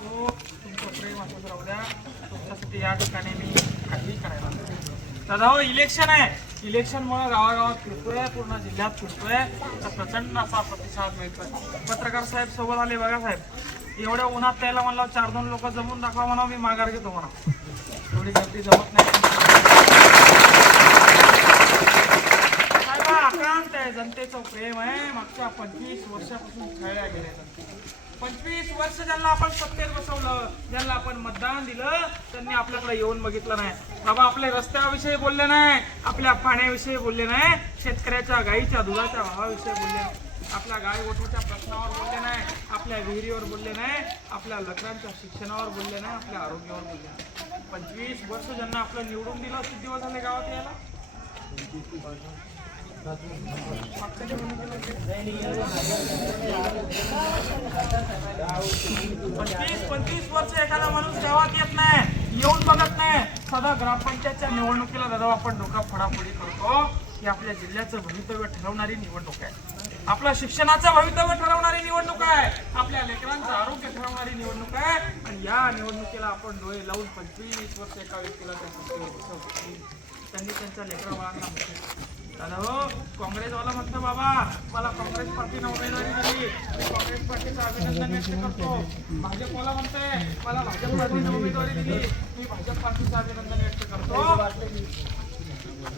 सांगतो तुमचं प्रेम असंच राहू द्या तुमच्यासाठी या ठिकाणी मी काही करायला दादा हो इलेक्शन आहे इलेक्शनमुळे गावागावात फिरतोय पूर्ण जिल्ह्यात फिरतोय तर प्रचंड असा प्रतिसाद मिळतोय पत्रकार साहेब सोबत आले बघा साहेब एवढ्या उन्हात त्याला म्हणलं चार दोन लोक जमून दाखवा म्हणा मी माघार घेतो म्हणा एवढी गर्दी जमत नाही आक्रांत आहे जनतेचं प्रेम आहे मागच्या पंचवीस वर्षापासून खेळल्या गेले पंचवीस वर्ष ज्यांना आपण सत्तेत बसवलं ज्यांना आपण मतदान दिलं त्यांनी आपल्याकडे येऊन बघितलं नाही. बाबा आपल्या रस्त्याविषयी बोलले नाही आपल्या पाण्याविषयी बोलले नाही शेतकऱ्याच्या गाईच्या दुधाच्या भावाविषयी बोलले नाही. आपल्या गाय गोठ्याच्या प्रश्नावर बोलले नाही आपल्या विहिरीवर बोलले नाही आपल्या लग्नांच्या शिक्षणावर बोलले नाही आपल्या आरोग्यावर बोलले नाही. पंचवीस वर्ष ज्यांना आपलं निवडून दिलं किती दिवस झाले गावात यायला? पंचवीस पंचवीस वर्ष एखादा माणूस गावात येत नाही येऊन बघत नाही. सदा ग्रामपंचायतच्या निवडणुकीला दादा आपण डोका फडाफडी करतो. ही आपल्या जिल्ह्याचं भवितव्य ठरवणारी निवडणूक आहे. आपल्या शिक्षणाचं भवितव्य ठरवणारी निवडणूक आहे. आपल्या लेकरांचं आरोग्य ठरवणारी निवडणूक आहे. आणि या निवडणुकीला आपण डोळे लावून पंचवीस वर्ष एका व्यक्तीला त्या त्यांनी त्यांच्या लेकरा बाळांना काँग्रेसवाला म्हणतो बाबा मला काँग्रेस पार्टीनं उमेदवारी दिली. मी काँग्रेस पार्टीचं अभिनंदन व्यक्त करतो. भाजपवाला म्हणते मला भाजप पार्टीनं उमेदवारी दिली. मी भाजप पार्टीचं अभिनंदन व्यक्त करतो.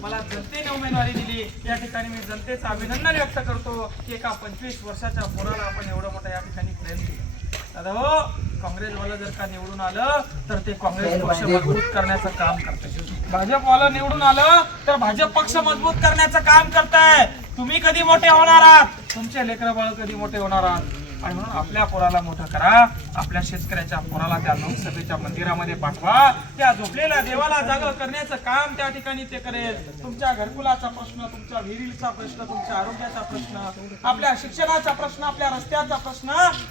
मला जनतेने उमेदवारी दिली. या ठिकाणी मी जनतेचं अभिनंदन व्यक्त करतो की एका पंचवीस वर्षाच्या पोराला आपण एवढं मोठं या ठिकाणी प्रेम दिलं दादा हो काँग्रेसवाला जर का निवडून आलं तर ते काँग्रेस पक्ष मजबूत करण्याचं काम करते. भाजपवाला निवडून आलं तर भाजप पक्ष मजबूत करण्याचं काम करताय. तुम्ही कधी मोठे होणार आहात? तुमचे लेकरं बाळ कधी मोठे होणार आहात? आणि म्हणून आपल्या पोराला मोठं करा. आपल्या शेतकऱ्याच्या पोराला त्या लोकसभेच्या मंदिरामध्ये पाठवा. त्या झोपलेल्या देवाला जाग करण्याचं काम त्या ठिकाणी ते करेल. तुमच्या घरकुलाचा प्रश्न तुमच्या विहिरीचा प्रश्न तुमच्या आरोग्याचा प्रश्न आपल्या शिक्षणाचा प्रश्न आपल्या रस्त्याचा प्रश्न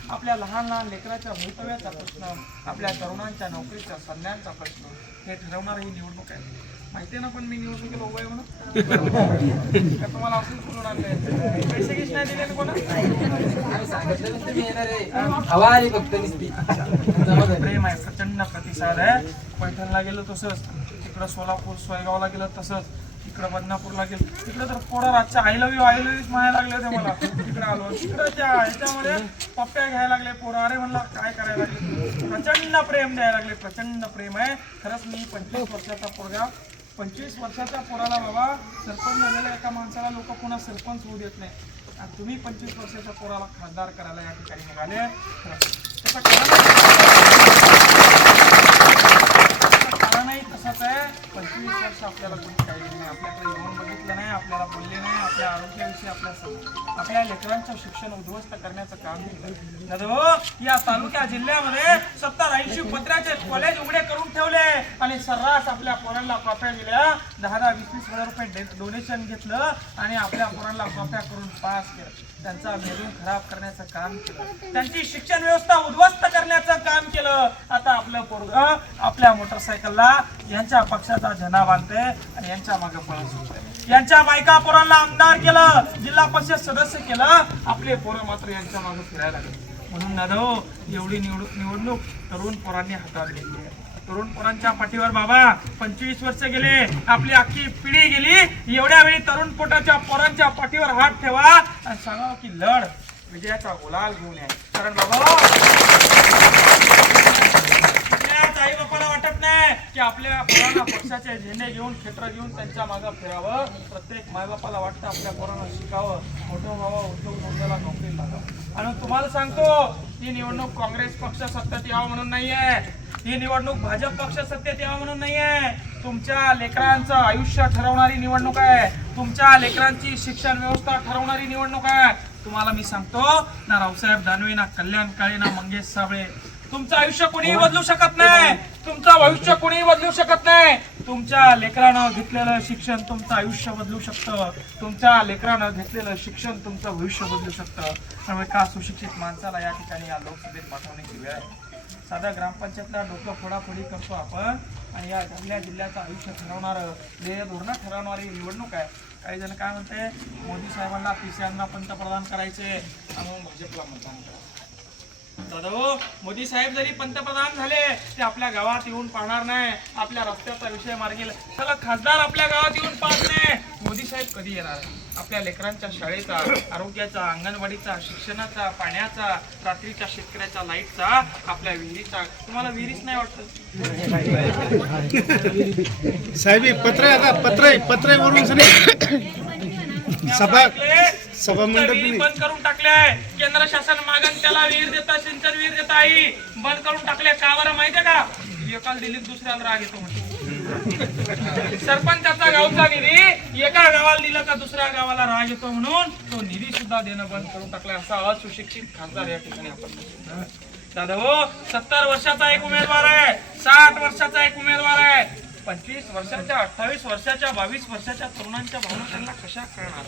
आपल्या लहान लहान लेकराच्या भवितव्याचा प्रश्न आपल्या तरुणांच्या नोकरीच्या संज्ञांचा प्रश्न हे ठरवणार ही निवडणूक आहे. माहिती आहे ना पण मी निवडणुकीला उभा आहे म्हणून. का तुम्हाला बोलून आणले पैसे नाही दिले कोणा? प्रेम आहे प्रचंड प्रतिसाद आहे. पैठणला गेलो तसंच. तिकडं सोलापूर सोयगावला गेलं तसंच. इकडं बदनापूरला गेलो. तिकडे तर पोरं रातच्या I love you I love म्हणायला लागले होते मला. तिकडे आलो. तिकडं त्या ह्याच्यामध्ये पप्प्या घ्यायला लागले पोरं. अरे म्हणलं काय करायला लागले? प्रचंड प्रेम द्यायला लागले. प्रचंड प्रेम आहे. खरंच मी पंचवीस वर्षाचा पोरगा. पंचवीस वर्षाच्या पोराला बाबा सरपंच झालेल्या एका माणसाला लोक पुन्हा सरपंच होऊ देत नाही. आणि तुम्ही पंचवीस वर्षाच्या पोराला खासदार करायला या ठिकाणी निघाले. त्याचा तसंच आहे. पंचवीस वर्ष आपल्याला कोणी काही नाही. आपल्याकडे येऊन बघितलं नाही आपल्याला बोलले नाही आपल्या आरोग्याविषयी आपल्या सम- आपल्या लेकरांचं शिक्षण उद्ध्वस्त करण्याचं काम केलं दादा हो, या तालुक्या जिल्ह्यामध्ये सत्तर ऐंशी पत्र्याचे कॉलेज उघडे करून ठेवले. आणि सर्रास आपल्या पोरांना कॉप्या दिल्या. दहा दहा वीस वीस हजार रुपये डोनेशन घेतलं आणि आपल्या पोरांना कॉप्या करून पास केलं. त्यांचा मेंदू खराब करण्याचं काम केलं. त्यांची शिक्षण व्यवस्था उद्ध्वस्त करण्याचं काम केलं. आता आपलं पोरग आपल्या मोटरसायकलला यांच्या पक्षाचा झेंडा बांधते आणि यांच्या मागे पळत सुटते यांच्या बायका पोरांना आमदार केलं जिल्हा परिषद सदस्य केलं. आपले पोरं मात्र यांच्या मागे फिरायला लागले. म्हणून दादा हो, एवढी निवडणूक निवडणूक तरुण पोरांनी हातात घेतली आहे. तरुण पोरांच्या पाठीवर बाबा पंचवीस वर्ष गेले आपली अख्खी पिढी गेली. एवढ्या वेळी तरुण पोटाच्या पोरांच्या पाठीवर हात ठेवा. आणि सांगावं की लढ विजयाचा गुलाल घेऊन आहे कारण बाबा वाटत नाही की आपल्या पोरांना पक्षाचे झेंडे घेऊन क्षेत्र घेऊन त्यांच्या मागे फिरावं. प्रत्येक मायबापाला वाटतं आपल्या पोरांना शिकावं. मोठं व्हावं उद्योग धंद्याला नोकरी लागावं. आणि तुम्हाला सांगतो ही निवडणूक काँग्रेस पक्ष सत्तेत यावं म्हणून नाहीये. ही निवडणूक भाजप पक्ष सत्तेत यावं म्हणून नाहीये. तुमच्या लेकरांचं आयुष्य ठरवणारी निवडणूक आहे. तुमच्या लेकरांची शिक्षण व्यवस्था ठरवणारी निवडणूक आहे. तुम्हाला मी सांगतो ना रावसाहेब दानवे ना कल्याण काळे ना मंगेश साबळे. तुमचं आयुष्य कोणीही बदलू शकत नाही. तुमचं भविष्य कोणीही बदलू शकत नाही. तुमच्या लेकरानं घेतलेलं शिक्षण तुमचं आयुष्य बदलू शकतं. तुमच्या लेकरानं घेतलेलं शिक्षण तुमचं भविष्य बदलू शकतं. त्यामुळे का सुशिक्षित माणसाला या ठिकाणी या लोकसभेत पाठवण्याची वेळ आहे? साधा ग्रामपंचायतला डोकं फोडाफोडी करतो आपण. आणि या आपल्या जिल्ह्याचं आयुष्य ठरवणारं ध्येय धोरणं ठरवणारी निवडणूक आहे. काही जण काय म्हणते मोदी साहेबांना पी सी पंतप्रधान करायचे. आणि भाजपला मतदान करा दादा हो मोदी साहेब जरी पंतप्रधान झाले ते आपल्या गावात येऊन पाहणार नाही. आपल्या रस्त्याचा विषय मार्गील चला खासदार आपल्या गावात येऊन पाहत नाही. मोदी साहेब कधी येणार? आपल्या लेकरांच्या शाळेचा आरोग्याचा अंगणवाडीचा शिक्षणाचा पाण्याचा रात्रीच्या शेतकऱ्याच्या लाईटचा आपल्या विहिरीचा. तुम्हाला विहिरीच नाही वाटत? साहेब पत्र आता पत्र पत्र वरून सभा विहीर बंद करून टाकल्या केंद्र शासन मागण त्याला विहीर देता सिंचन विहीर देता आई. बंद करून टाकल्या. का बरं माहितीये का? एकाला दिलीत दुसऱ्याला राग येतो म्हणजे सरपंचाचा गावचा निधी एका गावाला दिला का दुसऱ्या गावाला राग येतो म्हणून. तो निधी सुद्धा देणं बंद करून टाकलाय असा असुशिक्षित खासदार या ठिकाणी आपण दादा हो सत्तर वर्षाचा एक उमेदवार आहे साठ वर्षाचा एक उमेदवार आहे. पंचवीस वर्षाच्या अठ्ठावीस वर्षाच्या बावीस वर्षाच्या तरुणांच्या भावना त्यांना कशा कळणार?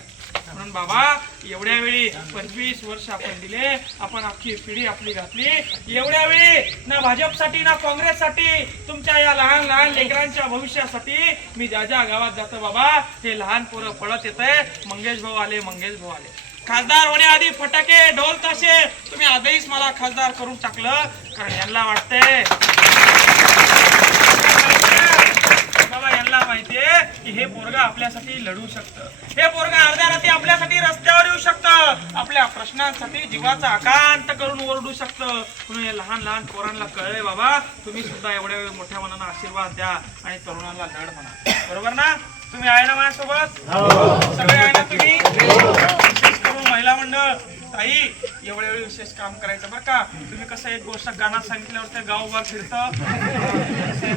म्हणून बाबा एवढ्या वेळी पंचवीस वर्ष आपण दिले आपण आपली पिढी आपली घातली. एवढ्या वेळी ना भाजपसाठी ना काँग्रेससाठी तुमच्या या लहान लहान लेकरांच्या भविष्यासाठी मी ज्या ज्या गावात जातो बाबा हे लहान पोरं पळत येत मंगेश भाऊ आले मंगेश भाऊ आले. खासदार होण्याआधी फटाके ढोल ताशे तुम्ही आधीच मला खासदार करून टाकलं कारण यांना वाटतंय. यांना माहितीये की हे पोरग आपल्यासाठी लढू शकतं. हे पोरग अर्ध्या रात्री आपल्यासाठी रस्त्यावर येऊ शकतं. आपल्या प्रश्नांसाठी जीवाचा आकांत करून ओरडू शकतं. म्हणून हे लहान लहान पोरांना कळलंय बाबा तुम्ही सुद्धा एवढ्या मोठ्या मनानं आशीर्वाद द्या आणि तरुणांना लढ म्हणा. बरोबर ना? तुम्ही आहे ना माझ्यासोबत? सगळे आहे ना तुम्ही? महिला मंडळ. ताई एवढ्या वेळी विशेष काम करायचं बरं का. तुम्ही कसं एक गोष्ट गाण्यात सांगितल्यावर ते गावभर फिरतं.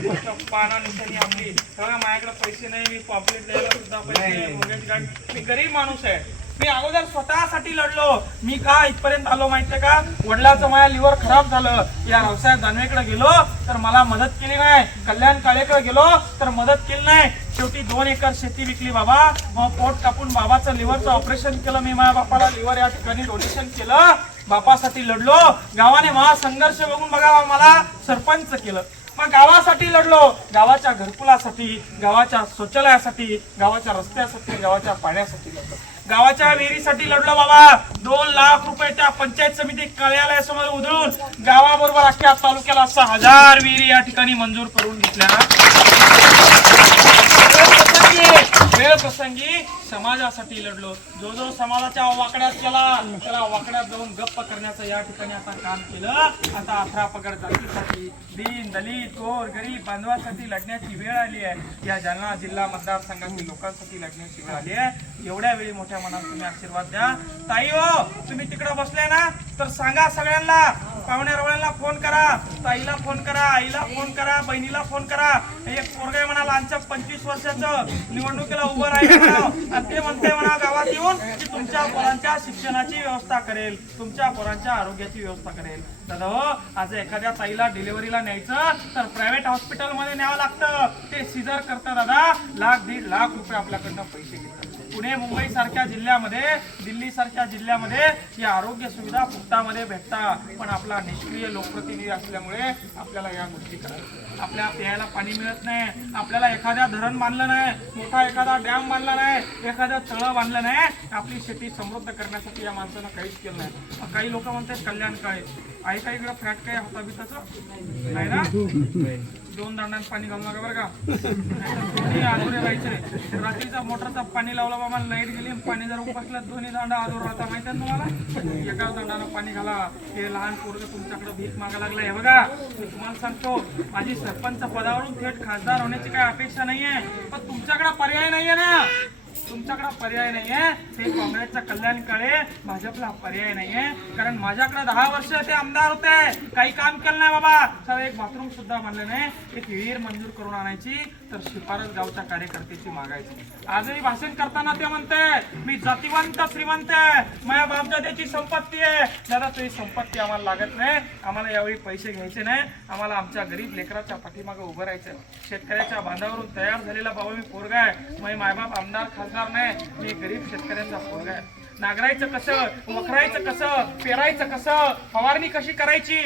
गोष्ट पाना निशाणी आपली. बघा माझ्याकडे पैसे नाही मी पॉपलेट द्यायला सुद्धा पैसे मी गरीब माणूस आहे. मी अगोदर स्वतःसाठी लढलो. मी का इथपर्यंत आलो माहितीये का? वडिलाचं माझ्या लिव्हर खराब झालं. या व्यवसायात दानवेकडे गेलो तर मला मदत केली नाही. कल्याण काळेकडे गेलो तर मदत केली नाही. शेवटी दोन एकर शेती विकली बाबा. मग पोट कापून बाबाचं लिव्हरचं ऑपरेशन केलं. मी माझ्या बापाला लिव्हर या ठिकाणी डोनेशन केलं. बापासाठी लढलो. गावाने मला संघर्ष बघून बघा मला सरपंच केलं. मग गावासाठी लढलो. गावाच्या घरकुलासाठी गावाच्या शौचालयासाठी गावाच्या रस्त्यासाठी गावाच्या पाण्यासाठी लढलो. गावाच्या विहिरीसाठी लढलो बाबा. दोन लाख रुपये त्या पंचायत समिती कार्यालयासमोर उधळून गावाबरोबर अख्ख्या तालुक्याला सहा हजार विहिरी या ठिकाणी मंजूर करून घेतल्या. म्हणजे वेळ प्रसंगी समाजासाठी लढलो. जो जो समाजाच्या वाकड्यात गेला त्याला वाकड्यात जाऊन गप्प करण्याचं या ठिकाणी आता काम केलं. आता अठरा पगड जातीसाठी दीन दलित गोर गरीब बांधवासाठी लढण्याची वेळ आली आहे. या जालना जिल्हा मतदारसंघातील लोकांसाठी लढण्याची वेळ आली आहे. एवढ्या वेळी मोठ्या मनात तुम्ही आशीर्वाद द्या. ताई हो तुम्ही तिकडे बसले ना तर सांगा सगळ्यांना. पाहुणे रवळ्यांना फोन करा ताईला फोन करा आईला फोन करा बहिणीला फोन करा. एक पोरगाय म्हणा लहानच्या पंचवीस वर्षाचं निवडणुकीला उभं राहिलं आणि ते म्हणते म्हणा गावात येऊन की तुमच्या पोरांच्या शिक्षणाची व्यवस्था करेल तुमच्या पोरांच्या आरोग्याची व्यवस्था करेल. दादा हो आज एखाद्या ताईला डिलिव्हरीला न्यायचं तर प्रायव्हेट हॉस्पिटलमध्ये न्यावं लागतं. ते सिझर करतं दादा. लाख दीड लाख रुपये आपल्याकडनं पैसे घेतात. पुणे मुंबई सारख्या जिल्ह्यामध्ये दिल्ली सारख्या जिल्ह्यामध्ये या आरोग्य सुविधा फुकटामध्ये भेटतात. पण आपला निष्क्रिय लोकप्रतिनिधी असल्यामुळे आपल्याला या गोष्टी करायच्या आपल्या प्यायला पाणी मिळत नाही. आपल्याला एखाद्या धरण बांधलं नाही मोठा एखादा डॅम बांधला नाही एखादं तळं बांधलं नाही आपली शेती समृद्ध करण्यासाठी या माणसानं काहीच केलं नाही. काही लोक म्हणतात कल्याण काय? आहे काही इकडं फॅट काय होता बिताचं? नाही ना? दोन दांडात पाणी घालू नका बरं का. दोन्ही आधुरे राहायचे रात्रीचा मोटरचा पाणी लावला बाबा लाइट गेली पाणी जर उपसलं दोन्ही दांडा आधुर राहता माहिती आहे तुम्हाला? एका दांडानं पाणी घाला. हे लहान पोरग तुमच्याकडे भीक मागा लागला हे बघा मी तुम्हाला सांगतो माझी सरपंच पदावरून थेट खासदार होण्याची काही अपेक्षा नाहीये. पण तुमच्याकडे पर्याय नाहीये ना. तुमच्याकडे पर्याय नाहीये. ते काँग्रेसचा कल्याणकडे भाजपला पर्याय नाहीये. कारण माझ्याकडे दहा वर्ष ते आमदार होते. काही काम केलं नाही बाबा. तर एक बाथरूम सुद्धा म्हणलं नाही. एक विहीर मंजूर करून आणायची. तर शिफारस गावच्या कार्यकर्त्याची मागायची. आजही भाषण करताना ते म्हणते मी जातीवंत श्रीमंत आहे. माझ्या बापदाद्याची संपत्ती आहे. दादा तुझी संपत्ती आम्हाला लागत नाही. आम्हाला यावेळी पैसे घ्यायचे नाही. आम्हाला आमच्या गरीब लेकराच्या पाठीमागे उभं राहायचं शेतकऱ्याच्या बांधावरून तयार झालेला बाबा मी पोरगा आहे. माझे मायबाप आमदार खासदार नाही. मी गरीब शेतकऱ्यांचा पोरगा आहे. नांगरायचं कसं? वखरायचं कसं? पेरायचं कसं? फवारणी कशी करायची?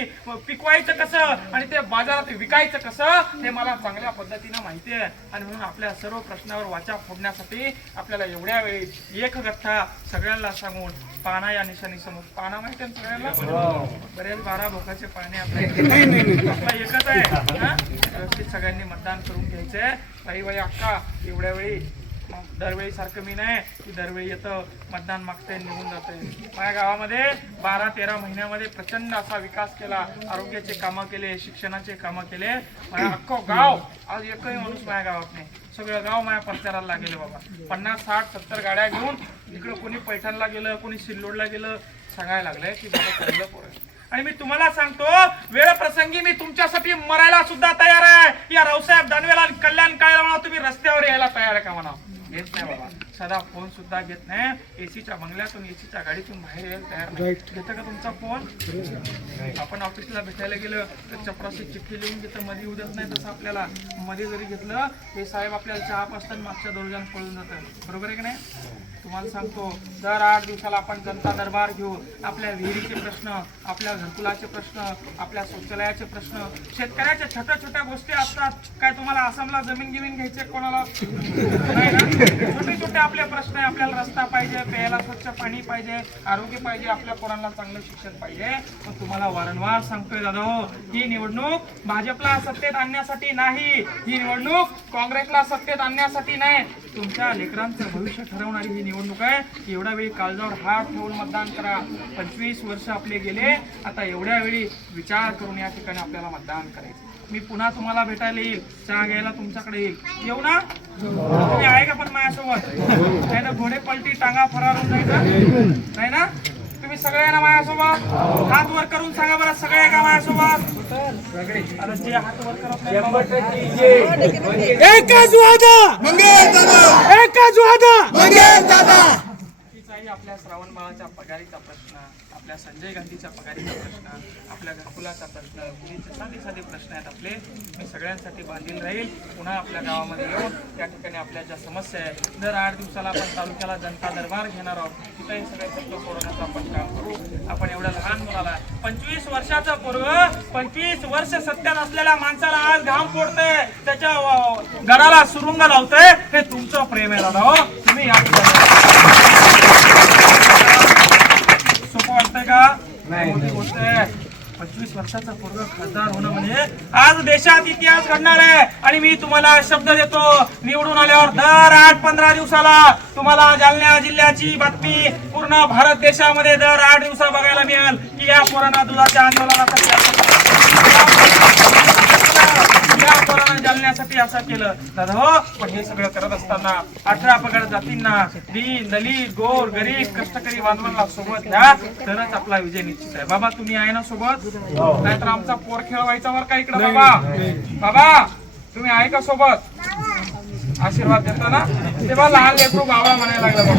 पिकवायचं कसं? आणि ते बाजारात विकायचं कसं? हे मला चांगल्या पद्धतीनं माहिती आहे. आणि म्हणून आपल्या सर्व प्रश्नावर वाचा फोडण्यासाठी आपल्याला एवढ्या वेळी एक गठ्ठा सगळ्यांना सांगून पाना या निशाणी समोर पाना माहिती आहे सगळ्यांना? बरेच बारा भोकाचे पाणी आपल्या आपला एकच आहे? व्यवस्थित सगळ्यांनी मतदान करून घ्यायचंय. बाई बाई अक्का एवढ्या वेळी मग दरवेळी सारखं मी नाही की दरवेळी येतं मतदान मागते निघून जाते माझ्या गावामध्ये बारा तेरा महिन्यामध्ये प्रचंड असा विकास केला आरोग्याचे कामं केले शिक्षणाचे कामं केले. माझ्या अख्खं गाव आज एकही माणूस माझ्या गावात नाही. सगळं गाव माझ्या प्रचाराला लागेल बाबा. पन्नास साठ सत्तर गाड्या घेऊन इकडं कोणी पैठणला गेलं कोणी सिल्लोडला गेलं सांगायला लागलंय की बाबा चांगलं पोरं आणि मी तुम्हाला सांगतो वेळ प्रसंगी मी तुमच्यासाठी मरायला सुद्धा तयार आहे. या रावसाहेब दानवेला कल्याण काय म्हणा तुम्ही रस्त्यावर यायला तयार आहे का म्हणा घेत नाही बाबा. सदा फोन सुद्धा घेत नाही. एसीच्या बंगल्यातून एसीच्या गाडीतून बाहेर यायला तयार नाही. घेतं का तुमचा फोन आपण ऑफिसला भेटायला गेलं तर चपराशी चिठ्ठी लिहून घेतं मध्ये उद्याच नाही तसं आपल्याला. मध्ये जरी घेतलं हे साहेब आपल्याला चहा पाचतात मागच्या दर्जान पळून जातं बरोबर आहे की नाही? तुम्हाला सांगतो दर आठ दिवसाला आपण जनता दरबार घेऊ आपल्या विहिरीचे प्रश्न आपल्या घरकुलाचे प्रश्न आपल्या शौचालयाचे प्रश्न शेतकऱ्याच्या छोट्या छोट्या गोष्टी असतात. काय तुम्हाला आसामला जमीन गिमीन घ्यायचे कोणाला? नाही ना? छोटे छोटे आपले प्रश्न आहे आपल्याला रस्ता पाहिजे प्यायला स्वच्छ पाणी पाहिजे आरोग्य पाहिजे आपल्या पोरांना चांगलं शिक्षण पाहिजे. पण तुम्हाला वारंवार सांगतोय दादा हो ही निवडणूक भाजपला सत्तेत आणण्यासाठी नाही ही निवडणूक काँग्रेसला सत्तेत आणण्यासाठी नाही. तुमच्या लेकरांचं भविष्य ठरवणारी ही निवडणूक आहे. एवढ्या वेळी काळजावर हात ठेवून मतदान करा. पंचवीस वर्ष आपले गेले. आता एवढ्या वेळी विचार करून या ठिकाणी आपल्याला मतदान करायचं मी पुन्हा तुम्हाला भेटायला येईल. चहा घ्यायला तुमच्याकडे येईल. येऊ ना? तुम्ही आहे का पण माझ्यासोबत? नाही ना घोडे पलटी टांगा फरार होऊन जायचं नाही ना? तुम्ही सगळे ना माझ्यासोबत? हात वर करून सांगा बरं सगळे आहे का माझ्यासोबत? आता जे हात वर करत नाही बाबा, एकच वादा एकच वादा बाकीचाही आपल्या श्रावण बाळाच्या पगारीचा प्रश्न आपल्या संजय गांधीच्या पगारीचा प्रश्न आपल्या घरकुलाचा प्रश्न मुलीचे साधे साधे प्रश्न आहेत आपले. मी सगळ्यांसाठी बांधील राहील. पुन्हा आपल्या गावामध्ये येऊन त्या ठिकाणी आपल्या ज्या समस्या आहेत दर आठ दिवसाला आपण तालुक्याला जनता दरबार घेणार आहोत. तिथेही सगळे सत्य सोडवण्याचं आपण काम करू. आपण एवढ्या लहान मुलाला पंचवीस वर्षाचा पोरग पंचवीस वर्ष सत्यात असलेल्या माणसाला आज घाम फोडतंय. त्याच्या गडाला घराला सुरुंग लावतंय. हे तुमचं प्रेम आहे दादा हो. तुम्ही या का? मोठी गोष्ट आहे पंचवीस वर्षाचा पूर्व खासदार होणं म्हणजे आज देशात इतिहास घडणार आहे. आणि मी तुम्हाला शब्द देतो निवडून आल्यावर दर आठ पंधरा दिवसाला तुम्हाला जालना जिल्ह्याची बातमी पूर्ण भारत देशामध्ये दर आठ दिवसा बघायला मिळेल की या पोरांना दुधाच्या आंदोलनासाठी जालन्यासाठी असं केलं. दादा हो पण हे सगळं करत असताना अठरा पगड जातींना दीन दलित गोर गरीब कष्टकरी बांधवांना सोबत घ्या. तरच आपला विजय निश्चित आहे. बाबा तुम्ही आहे ना सोबत? नाहीतर आमचा पोर खेळवायचा वर का इकडे बाबा? बाबा तुम्ही आहे का सोबत? आशीर्वाद देताना. तेव्हा लहान लेकरू गावाला म्हणायला लागला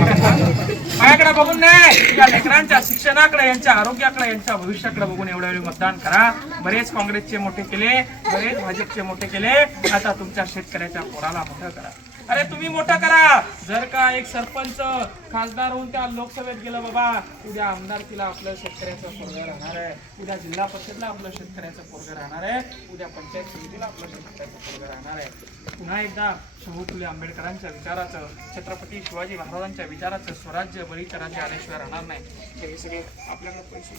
माझ्याकडे बघून नाही. या लेकरांच्या शिक्षणाकडे यांच्या आरोग्याकडे यांच्या भविष्याकडे बघून एवढ्या वेळी मतदान करा. बरेच काँग्रेसचे मोठे केले बरेच भाजपचे मोठे केले. आता तुमच्या शेतकऱ्याच्या पोराला मोठं करा. अरे तुम्ही मोठं करा. जर का एक सरपंच खासदार होऊन त्या लोकसभेत गेलं बाबा उद्या आमदारकीला आपलं शेतकऱ्याचं पोरग राहणार आहे. उद्या जिल्हा परिषदला आपलं शेतकऱ्याचं पोरग राहणार आहे. उद्या पंचायत समितीला आपलं शेतकऱ्याचं पोरग राहणार आहे. पुन्हा एकदा शाहू फुले आंबेडकरांच्या विचाराचं छत्रपती शिवाजी महाराजांच्या विचाराचं स्वराज्य बळीचं राज्य आल्याशिवाय राहणार नाही. हे सगळे आपल्याकडे पैसे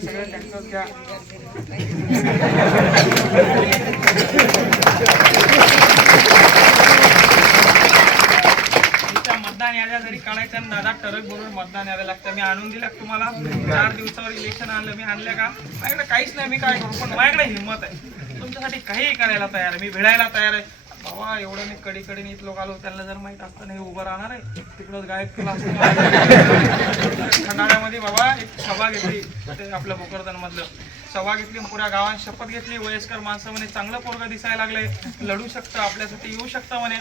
सगळं त्यांचं घ्या तुमच्या मतदान याद्या जरी काढायच्या दादा टरक बरोबर मतदान याद्या लागतं. मी आणून दिल्या तुम्हाला? चार दिवसावर इलेक्शन आणलं मी आणलं का? माझ्याकडे काहीच नाही मी काय करू? पण माझ्याकडे हिंमत आहे. तुमच्यासाठी काहीही करायला तयार आहे. मी भिडायला तयार आहे. बाबा एवढं मी कडी कडीने इथं लोक आलो त्यांना जर माहीत असतं नाही उभं राहणार आहे. तिकडंच गायक तुला खंडाळ्यामध्ये बाबा एक सभा घेतली ते आपलं भोकरदन मधलं सभा घेतली पुऱ्या गावात शपथ घेतली. वयस्कर माणसं म्हणे चांगलं पोरग दिसायला लागले लढू शकतं आपल्यासाठी येऊ शकतं म्हणे.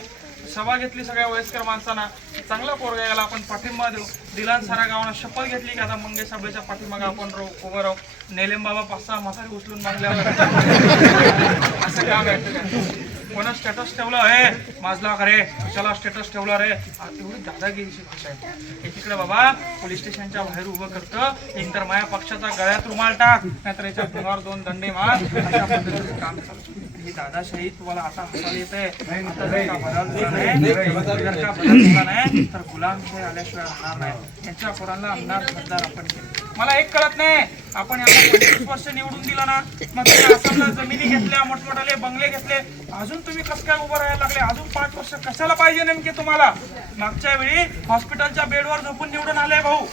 सभा घेतली सगळ्या वयस्कर माणसांना. चांगला पोरगा याला आपण पाठिंबा देऊ. दिलान सारा गावानं शपथ घेतली की आता मंगेश सभेच्या पाठीमागे आपण राहू उभं राहू. नेलेम बाबा पाच सहा म्हातारी उचलून मागल्यावर असं काम आहे. कोणा स्टेटस ठेवलं? आहे माझला अरे कशाला स्टेटस ठेवलं रे? आ, एवढी दादागिरीची भाषा आहे. हे बाबा पोलीस स्टेशनच्या बाहेर उभं करतं. एक तर माया पक्षाचा गळ्यात रुमाल टाक. नाहीतर याच्या दोन दंडे मार. अशा पद्धतीचं काम चालू ही दादाशाही तुम्हाला आता हसायला येते आता जर का बदल झाला नाही जर का बदल झाला नाही तर गुलामशाही आल्याशिवाय राहणार नाही. यांच्या पोरांना आमदार खासदार आपण केले. मला एक कळत नाही. आपण पंचवीस वर्ष निवडून दिलं ना मग तुम्ही आसामला जमिनी घेतल्या मोठमोठाले बंगले घेतले. अजून तुम्ही कसं काय उभं राहायला लागले? अजून पाच वर्ष कशाला पाहिजे नेमके तुम्हाला? मागच्या वेळी हॉस्पिटलच्या बेडवर झोपून निवडून आले भाऊ.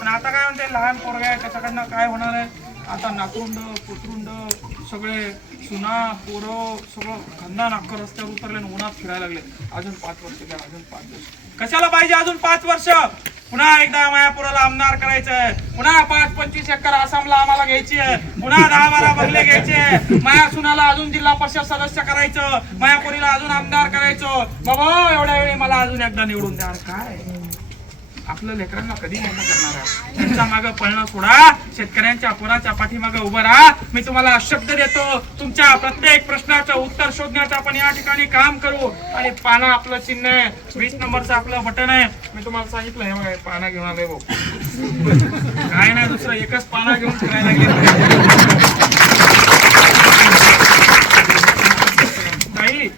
पण आता काय म्हणते? लहान पोरगा आहे त्याच्याकडनं काय होणार आहे? आता नातरुंड पुतरुंड सगळे सुना पोरं सगळं खंदा नाक्कर रस्त्यावर उतरले आणि उन्हात फिरायला लागले. अजून पाच वर्ष द्या अजून पाच वर्ष. कशाला पाहिजे अजून पाच वर्ष? पुन्हा एकदा मायापुराला आमदार करायचंय. पुन्हा पाच पंचवीस एकर आसामला आम्हाला घ्यायची आहे. पुन्हा दहा बारा बंगले घ्यायचे माया सुनाला अजून जिल्हा परिषद सदस्य करायचं. मायापुरीला अजून आमदार करायचं. बाबा एवढ्या वेळी मला अजून एकदा निवडून द्या. काय? आपल्या लेकरांना कधी मोठं करणार आहे. त्यांच्या पळणं सोडा. शेतकऱ्यांच्या पोराच्या पाठीमागे उभं राहा. मी तुम्हाला शब्द देतो. तुमच्या प्रत्येक प्रश्नाचं उत्तर शोधण्याचं आपण या ठिकाणी काम करू. आणि पाना आपलं चिन्ह आहे. वीस नंबरचं आपलं बटन आहे. मी तुम्हाला सांगितलं हे बघा पाना घेऊन आले भाऊ काय नाही दुसरं एकच पाना घेऊन फिरायला गेलं ताई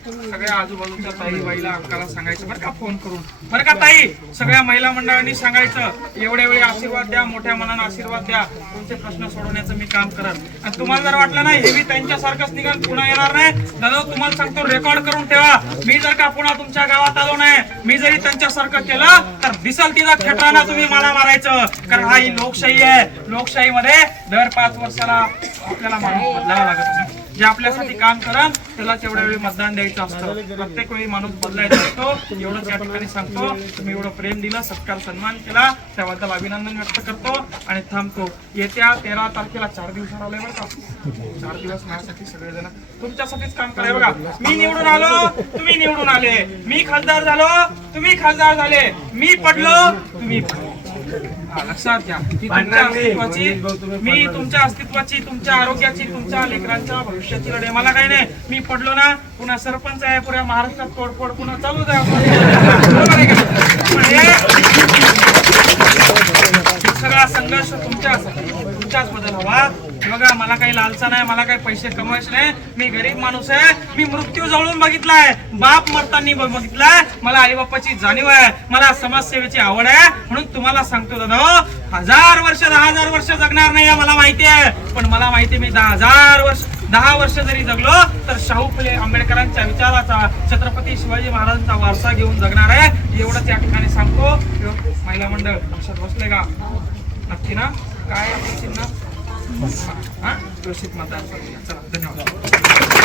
सगळ्या आजूबाजूच्या ताई बाईला अंकाला सांगायचं बरं का फोन करून. बरं का ताई सगळ्या महिला मंडळांनी सांगायचं एवढ्या वेळी आशीर्वाद द्या मोठ्या मनानं आशीर्वाद द्या. तुमचे प्रश्न सोडवण्याचं मी काम करत. आणि तुम्हाला जर वाटलं नाही हे मी त्यांच्यासारखंच निघाल पुन्हा येणार नाही. दादा तुम्हाला सांगतो रेकॉर्ड करून ठेवा. मी जर का पुन्हा तुमच्या गावात आलो नाही मी जरी त्यांच्यासारखं केलं तर दिसल तिला खेटराना तुम्ही मला मारायचं. कारण हा ही लोकशाही आहे. लोकशाहीमध्ये दर पाच वर्षाला आपल्याला माणूस बदलावा लागत नाही. जे आपल्यासाठी काम करा त्याला तेवढ्या वेळी मतदान द्यायचं असतं. प्रत्येक वेळी माणूस बदलायचा असतो. एवढंच या ठिकाणी सांगतो. तुम्ही एवढं प्रेम दिलं सत्कार सन्मान केला त्याबद्दल अभिनंदन व्यक्त करतो आणि थांबतो. येत्या तेरा तारखेला चार दिवस आले बरं का? चार दिवस माझ्यासाठी सगळेजण. तुमच्यासाठीच काम कराय बघा. मी निवडून आलो तुम्ही निवडून आले. मी खासदार झालो तुम्ही खासदार झाले. मी पडलो तुम्ही पडलो. लक्षात घ्या. ही तुमच्या अस्तित्वाची मी तुमच्या अस्तित्वाची तुमच्या आरोग्याची तुमच्या लेकरांच्या भविष्याची लढाई. मला काही नाही. मी पडलो ना पुन्हा सरपंच आहे पुऱ्या महाराष्ट्रात तोडफोड पुन्हा चालू आहे का? पण हे सगळा संघर्ष तुमच्यासाठी. तुमच्याच बद्दल हवा. बघा मला काही लालसा नाही मला काही पैसे कमवायचे नाही. मी गरीब माणूस आहे. मी मृत्यू जवळून बघितलाय. बाप मरताना बघितलाय. मला आईबापाची जाणीव आहे. मला समाजसेवेची आवड आहे. म्हणून तुम्हाला सांगतो दादा हो, हजार वर्ष दहा हजार वर्ष जगणार नाही मला माहिती आहे. पण मला माहिती मी दहा हजार वर्ष दहा वर्ष जरी जगलो तर शाहू फुले आंबेडकरांच्या विचाराचा छत्रपती शिवाजी महाराजांचा वारसा घेऊन जगणार आहे. एवढंच या ठिकाणी सांगतो. महिला मंडळ लक्षात बसले का? नक्की ना? काय चिन्ह? हा व्यवस्थित मतदान चला धन्यवाद